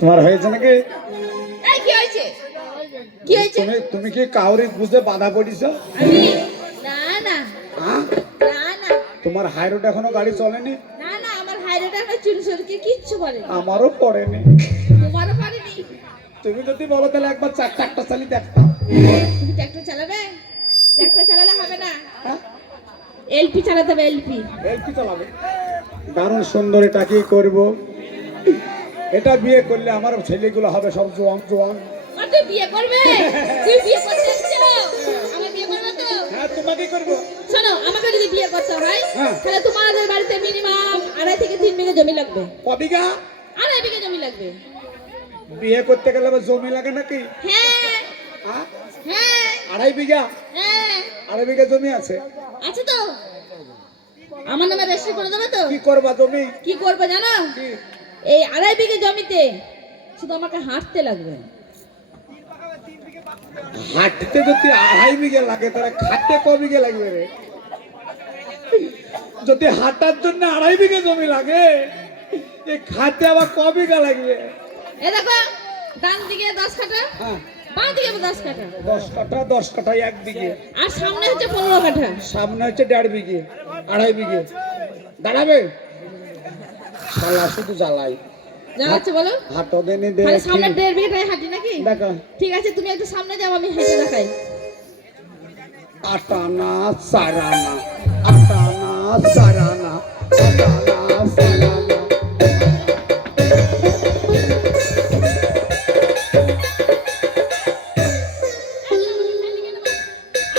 তোমার হয়েছে নাকি? এই কি হয়েছে? কি হয়েছে? তুমি কি কাউরি বুঝে বাধা পড়িছো? আমি না না হ্যাঁ? না না তোমার হাই রোড এখনো গাড়ি চলেনি? না না আমার হাইরোটা আমার চুলসরকে কিচ্ছু বলে না। আমারও পড়েনি। তোমারও পারেনি। তুমি যদি বলো তাহলে একবার চারটা চালি দেখতাম। তুমি ট্রাক্টর চালাবে? ট্রাক্টর চালালে হবে না, হ্যাঁ? এলপি চালাতে হবে। এলপি এলপি চালাবে। দারুণ সুন্দর, এটা কি করবো? এটা বিয়ে করলে আমার ছেলেগুলো হবে সব জোয়ান জোয়ান। আর তুই বিয়ে করবে? তুই বিয়ে করতে এসছো? আমি বিয়ে করবো তো? হ্যাঁ, তোমাকে করবো। শোনো, আমাকে যদি বিয়ে করতে হয় হ্যাঁ। তাহলে তোমাদের বাড়িতে মিনিমাম 2.5 থেকে 3 বিঘা জমি লাগবে। ক বিঘা? 2.5 বিঘা জমি লাগবে। বিয়ে করতে গেলে আবার জমি লাগে নাকি? হ্যাঁ হ্যাঁ? হ্যাঁ 2.5 বিঘা? হ্যাঁ 2.5 বিঘা জমি আছে। আছে তো। আমার নামে রেজিস্ট্রি করে দেবে তো? কি করবা জমি? কি করবে জানো? কি? এই 2.5 বিঘা জমিতে শুধু আমাকে হাঁটতে লাগবে। হাঁটতে যদি 2.5 বিঘা লাগে তাহলে খাটতে ক বিঘা লাগবে রে? যদি হাঁটার জন্য 2.5 বিঘা জমি লাগে, এই খাটতে আবার ক বিঘা লাগবে? এ দেখো, ডান দিকে 10 কাঠা, হ্যাঁ, বাঁ দিকে 10 কাঠা, 10 কাঠা 1 বিঘে। আর সামনে হচ্ছে 15 কাঠা। সামনে হচ্ছে 1.5 বিঘে, 2.5 বিঘে। দাঁড়াবে? শালা শুধু জ্বালাই। জানাচ্ছে বলো? হাঁটো দেনি তাহলে দেখি। সামনে 1.5 বিঘাটাই হাঁটি নাকি? দেখো। ঠিক আছে, তুমি একটু সামনে যাও, আমি হেঁটে দেখাই। 8 আনা 4 আনা, 8 আনা 4 আনা, 8 আনা 4 আনা।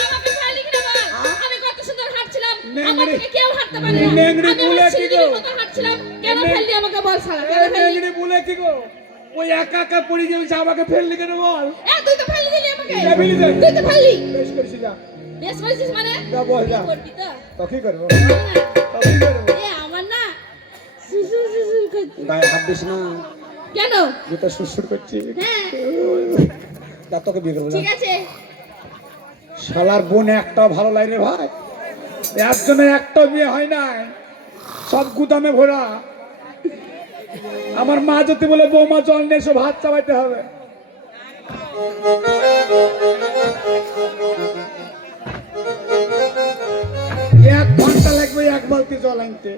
আমাকে ফেলি কিনা বল? আমি কত সুন্দর হাঁটছিলাম, আমার নেংড়ি। থেকে কেউ হাঁটতে পারে না। নেংড়ি আমি বলে আমার কি গো? শিলিগুড়ির মতো হাঁটছিলাম, কেন ফেললি আমাকে বল শালা, কেন ফেললি? নেংড়ি বলে কি গো? ওই একা একা পড়ে গেছে, আমাকে ফেললি কেন বল? এ, তুই তো ফেলে দিলি আমাকে। যা ফেলি দে। তুই তো ফেললি। বেশ করেছি, যা। বেশ বলছিস মানে? যা বল, যা। কি করবি তো? তো কি করবো? বল না। তো কি করবো? এ, আমার না সুসুর সুসুর করছে। গায়ে হাত দিস না, কেন? যেটা সুরসুর করছি। হ্যাঁ যা, তোকে বিয়ে করবো, যা। ঠিক আছে। শালার বোন একটাও ভালো লাগে রে ভাই। একজনের একটা বিয়ে হয় নাই, সব গুদামে ভরা। আমার মা যদি বলে বৌমা জল নিয়ে এসো, ভাত চাবাইতে হবে। এক ঘন্টা লাগবে 1 বালতি জল আনতে।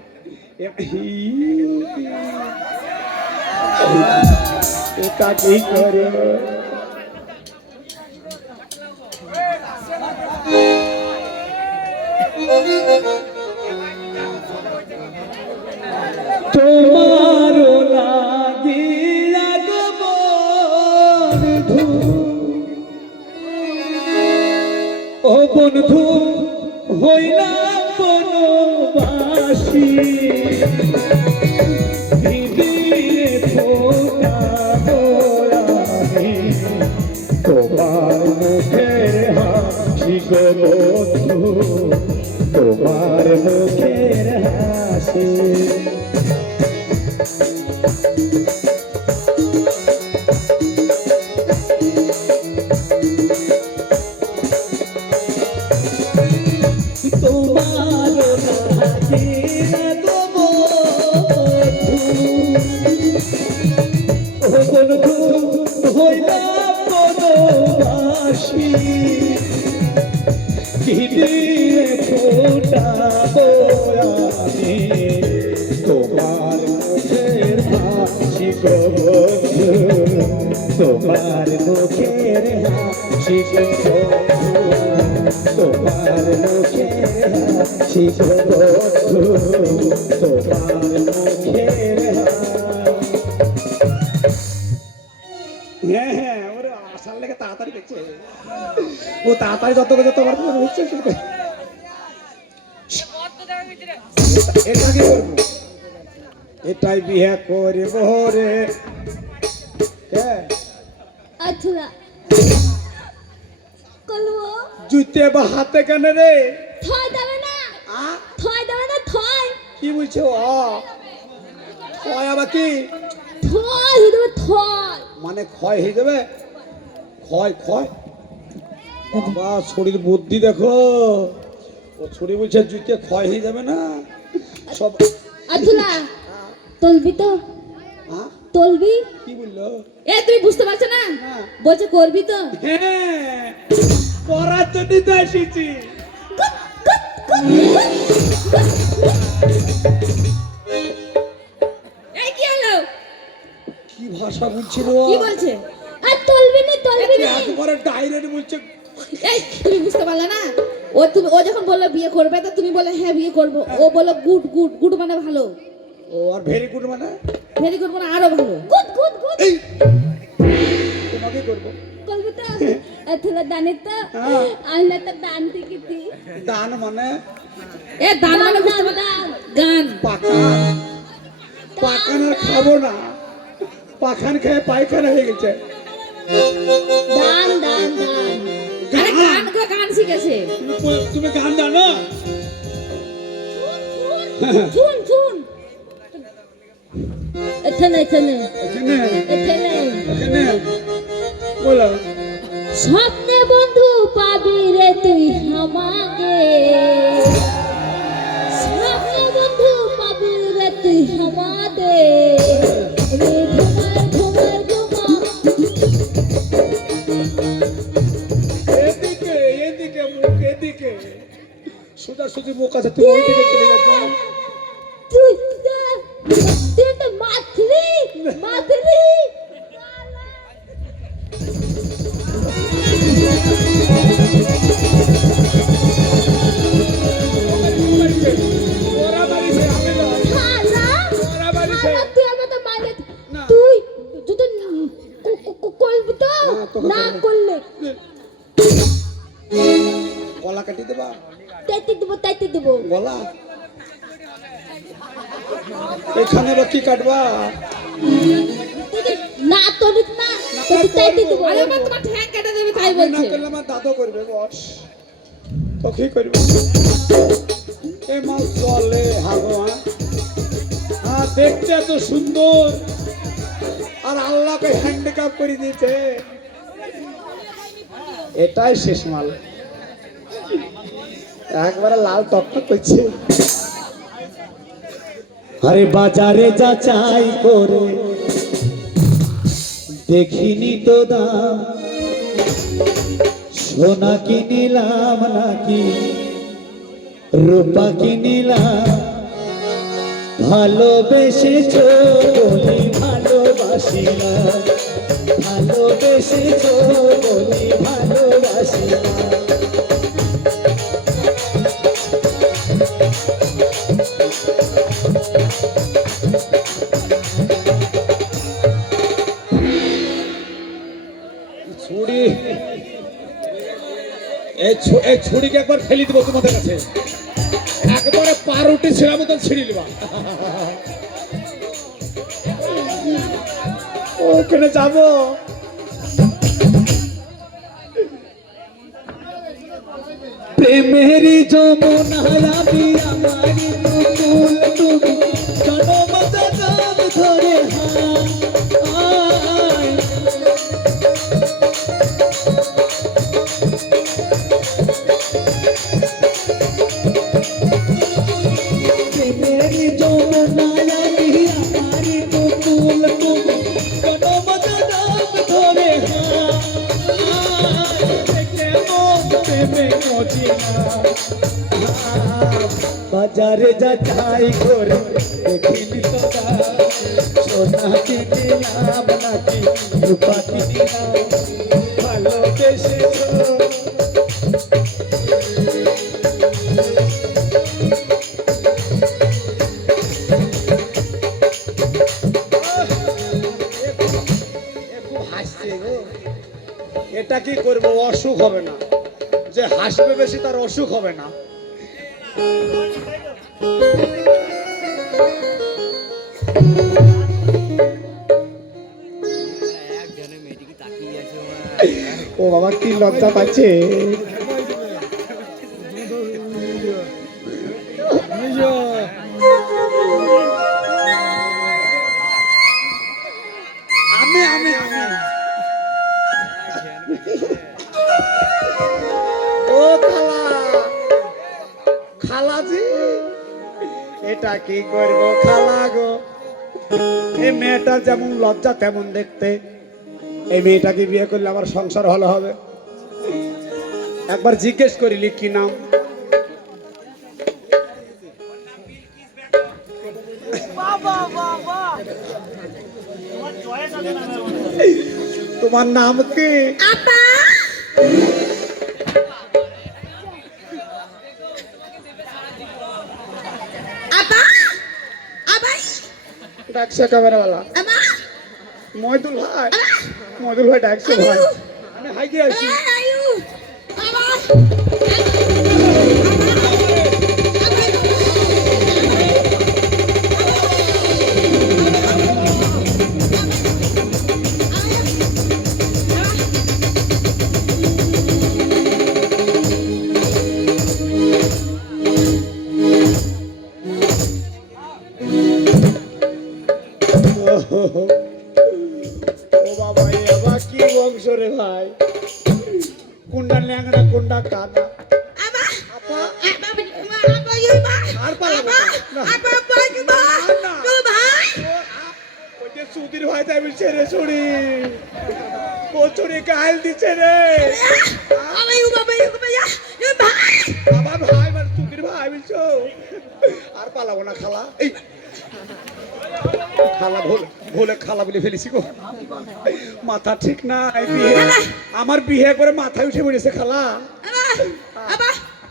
এটা কি করে? তোমার লাগিয়া গো বন্ধু, ও বন্ধু হইলাম বনবাসী, হৃদয়ে ফোটাবো আমি তোমার মুখের হাসি গো বন্ধু, তোমার মুখের হাসি। তোমার লাগিয়া গো বন্ধু, ও বন্ধু হইলাম বনবাসী, হৃদয়ে ফোটাবো আমি তোমার মুখের হাসি গো বন্ধু, তোমার মুখের হাসি গো বন্ধু, তোমার মুখের হাসি গো বন্ধু, তোমার মুখের হাসি। হ্যাঁ হ্যাঁ, ওরে আসার লেগে তাড়াতাড়ি দেখছে, ও তাড়াতাড়ি যত হচ্ছে। এটা কি করবো? এটাই বিয়ে করব রে। হ্যাঁ, আচ্ছা কলবো জুতে বা হাতে কেন রে? থয় দেবে না, আ থয় দেবে না, থয় কি বলছো? ক্ষয় আবার কি? থয় হয়ে দেবে, থয়। মানে ক্ষয় হয়ে যাবে? ক্ষয় ক্ষয় বাবা, শরীর বুদ্ধি দেখো। ও ছড়ি বলছে জুতে ক্ষয় হয়ে যাবে না সব। আচ্ছা তুলবি তো? হ্যাঁ তলবি কি বললো? এ তুমি বুঝতে পারছো না? না। বলছে করবি তো। হ্যাঁ, পড়ার জন্যই তো এসেছি। এই কি হলো? কি ভাষা বলছিল? কি বলছে? আর তলবি নি তলবি নি। একবারে ডাইরেক্ট বলছে। এই তুমি বুঝতে পারলে না? ও যখন বললো বিয়ে করবে তো তুমি বলে হ্যাঁ বিয়ে করব। ও বললো গুড গুড গুড মানে ভালো। ও আর ভেরি গুড মানে? ভেরি গুড মানে আরো ভালো। Good good good. এই তোমাকে করব। করবি তো? এতলা দানে তো হ্যাঁ। আইনা তো দান দিকিতি। দান মানে? এ দান মানে বুঝতে পারলে? গান। পাকান। পাকান আর খাবো না। পাখান খেয়ে পায়খানা হয়ে গেছে। দান দান দান। আরে গান গান শিখেছে। তুমি গান জানো? শুন শুন। এখানে এখানে এখানে এখানে এখানে বলো। স্বপ্নে বন্ধু পাবি রে তুই আমাকে, স্বপ্নে বন্ধু পাবি রে তুই আমাকে, রে ঘুমার ঘুমার ঘুমা। এদিকে এদিকে মুখ এদিকে সোজা সুজি মুখ আছে, তুমি ওইদিকে চলে যাচ্ছ। তুই তুই তো মাতলি মাতলি। ওরা বাড়িছে আমি না। খালা ওরা বাড়িছে। খালা তুই আমাকে মারলে না। তুই যদি করবি তো না, তোকে না করবো। করলে গলা কাটি দেবা? তাইতে দেবো গলা এখানে বা কি কাটবা? না তোর না তোর তাইতে দেবো। আরে বাবা তোমার ঠ্যাং কেটে দেবে তাই না বলছে। করলে আমার দাদু করবে বস। তো কি করবে? এ মাল চলে হাগোয়া। হ্যাঁ দেখতে এত সুন্দর আর আল্লাহকে হ্যান্ডিক্যাপ করে দিয়েছে। এটাই শেষ মাল। একবারে লাল টকটক করছে। আরে বাজারে যাচাই করে দেখিনি তো দাম, সোনা কিনিলাম নাকি রূপা কিনিলাম, ভালোবেসেছ বলি ভালোবাসিলাম, ভালোবেসেছ বলি ভালোবাসিলাম। ছুরি এই ছুরিকে একবার ফেলে দেবো তোমাদের কাছে। একবারে পাউরুটি ছিঁড়া মতন ছিঁড়ে নেবা। ওখানে যাবো। প্রেমেরি যমুনায় আমি আমারি মুকুল তুমি জনম জনম ধরে হায়। প্রেমেরি যমুনায় আমি আমারি মুকুল তুমি জনম জনম ধরে হায়। কেমন প্রেমে মজিনা বাজারে যাচাই করে দেখিনি তো সোনা কিনিলাম নাকি রূপা কিনিলাম, ভালোবেসেছ হাসছে গো। এটা কি করবো? অসুখ হবে না? যে হাসবে বেশি তার অসুখ হবে না। ও বাবা কি লজ্জা পাচ্ছে। আমি আমি আমি ও খালা খালাজি এটা কি করবো খালা গো? এই মেয়েটার যেমন লজ্জা তেমন দেখতে, এই মেয়েটাকে বিয়ে করলে আমার সংসার ভালো হবে। একবার জিজ্ঞেস করিলি কি নাম? তোমার নাম কি? আপা আপা আবাই ডাকছে ক্যামেরাওয়ালা। আপা ময়দুল ভাই, ময়দুল ভাই ডাকছে ভাই। আমি হাই দিয়ে আসি। আয়ু আপা ও বাবা, এ আবার কি বংশ রে ভাই? কোনটা ল্যাংড়া কোনটা কানা? আপা আপা আপা ইউ বা আর পালাবো না। আপা আপা ইউ বা না। ইউ ভাই ওই যে সুধীর ভাই তাই বলছে রে, ছড়ি ও ছড়ি গাইল দিচ্ছে রে। আপা ইউ বাবা ইউ ভাই ইউ ভাই আমার ভাই মানে সুধীর ভাই বলছো। আর পালাবো না খালা। এই খালা ভুলে খালা বলে ফেলেছি গো। মাথা ঠিক না। আমার বিয়ে করে মাথায় উঠে পড়েছে খালা। আপা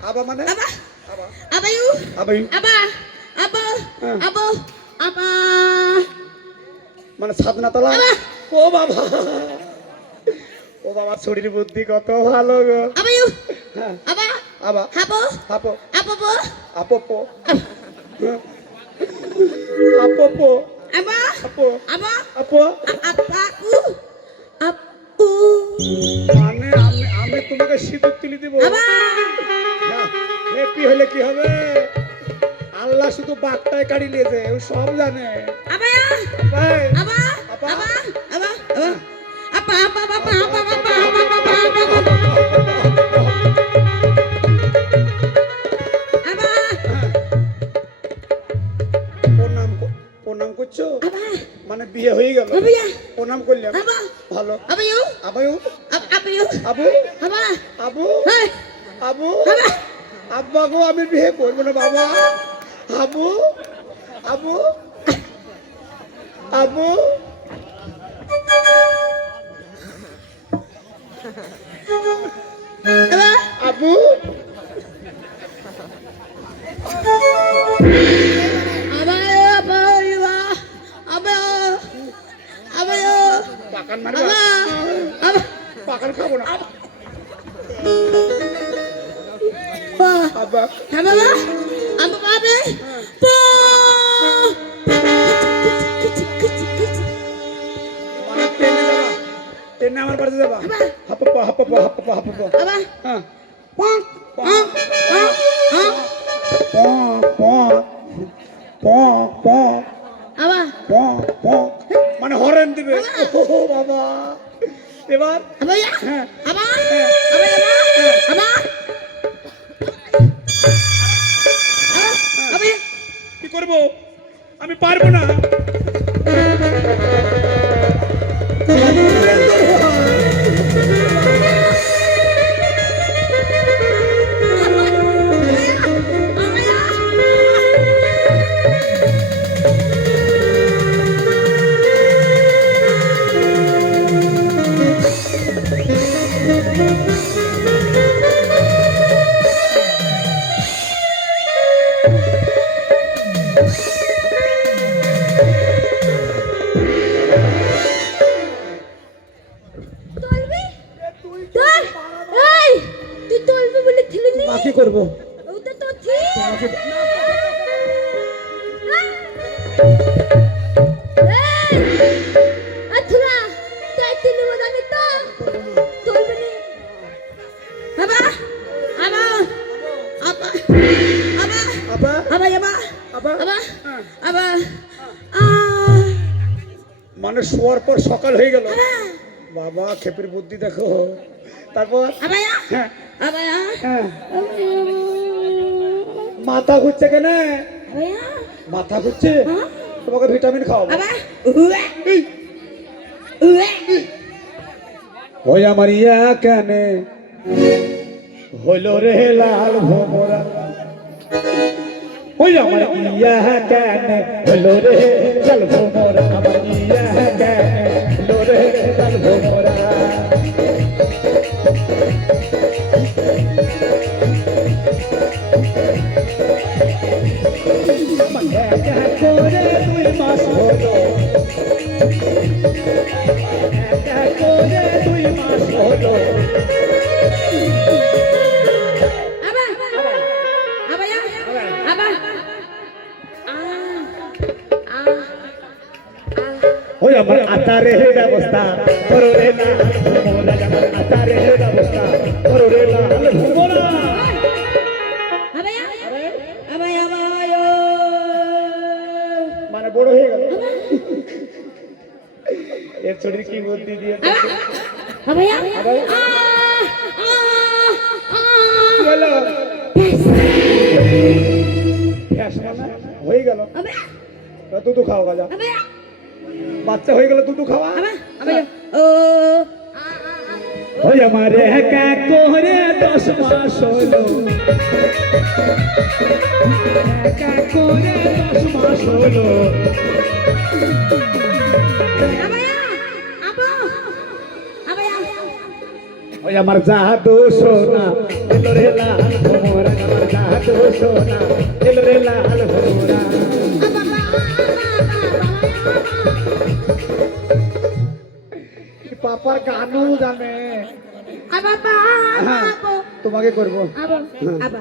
আবা মানে আপা আবা আপা ইউ আবা আপা আপা আপা আপা মানে ছাদনাতলা। ও বাবা, ও বাবা, শরীর বুদ্ধি কত ভালো গো। আপা ইউ হ্যাঁ আপা আবা আপা আপো আপা আপো আপো আপা আপো আপা আপো আপা আপু মানে আমি তোমাকে সিঁদুর তুলি দিব। আপা হ্যাপি হলে কি হবে? আল্লাহ শুধু বাঘটায় কাড়ি নিয়েছে, ও সব জানে। আপা ভাই আপা আপা আপা আপা আপা আপা আপা আপা আপা আপা আপা প্রণাম করছো মানে বিয়ে হয়ে গেল? প্রণাম করলাম। ভালো। আবায়ু আবায়ু আবায়ু আবু আবা আবু হ্যাঁ আবু আব্বা গো, আমি বিয়ে করবো না বাবা। আবু আবু আবু আবু পাকান মারবা? পাকান খাবো না। আব্বা মানে ট্রেনে আমার বাড়িতে যাবা? হাপ্পা হাপ্পা হাপ্পা হাপ্পা হ্যাঁ মানে হরেন দিবে। ও বাবা, এবার হ্যাঁ কি করবো? আমি পারবো না। কি করবো? মানে শোয়ার পর সকাল হয়ে গেল। বাবা, খেপের বুদ্ধি দেখো। তারপর হ্যাঁ মাথা ঘুরছে কেন? মাথা ঘুরছে তোমাকে ভিটামিন খাওয়াবো। আবা ওই আমার ইয়া কানে হইল রে লাল ভোমরা, ওই আমার ইয়া কানে হইল রে লাল ভোমরা, আমার ইয়া কানে হইল রে লাল ভোমরা। দেখা করে 2 মাস হলো, দেখা করে 2 মাস হলো। আবা আবা ইয়া আবা ওই আমার আচারের ব্যবস্থা করো রে লাল ভোমরা, আমার আচারের ব্যবস্থা করো রে লাল ভোমরা। আবা ইয়া আবা আবা মানে বড় হয়ে গেল এর শরীর কি বুদ্ধি দিয়ে আবা ইয়া হলো ফ্যাস মানে হয়ে গেল। আবা দুধ খাও গাজা, আবা বাচ্চা হয়ে গেল দুধ খাওয়া। আবা আবা ও ওই আমার একা করে 10 মাস হলো, একা করে 10 মাস হলো। আবা আবা আবা ওই আমার জাদু সোনা এলো রে লাল ভোমরা, আমার জাদু সোনা এলো রে লাল ভোমরা। পাপার গানও জানে। আবা হ্যাঁ, তোমাকে করবো। আবা আবা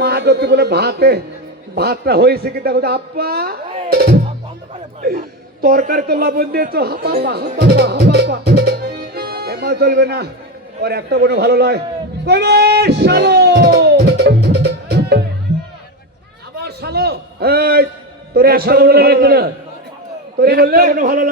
মা যদি বলে ভাতটা হয়েছে কি দেখো, আপা তরকারি তো লবণ দিয়েছো, হাপাপা হাপাপা হাপাপা। এমা চলবে না, ওর একটা কোনো ভালো নয়। শালো আবার শালো, এই তোর একটা বলে তোর একটা কোনো ভালো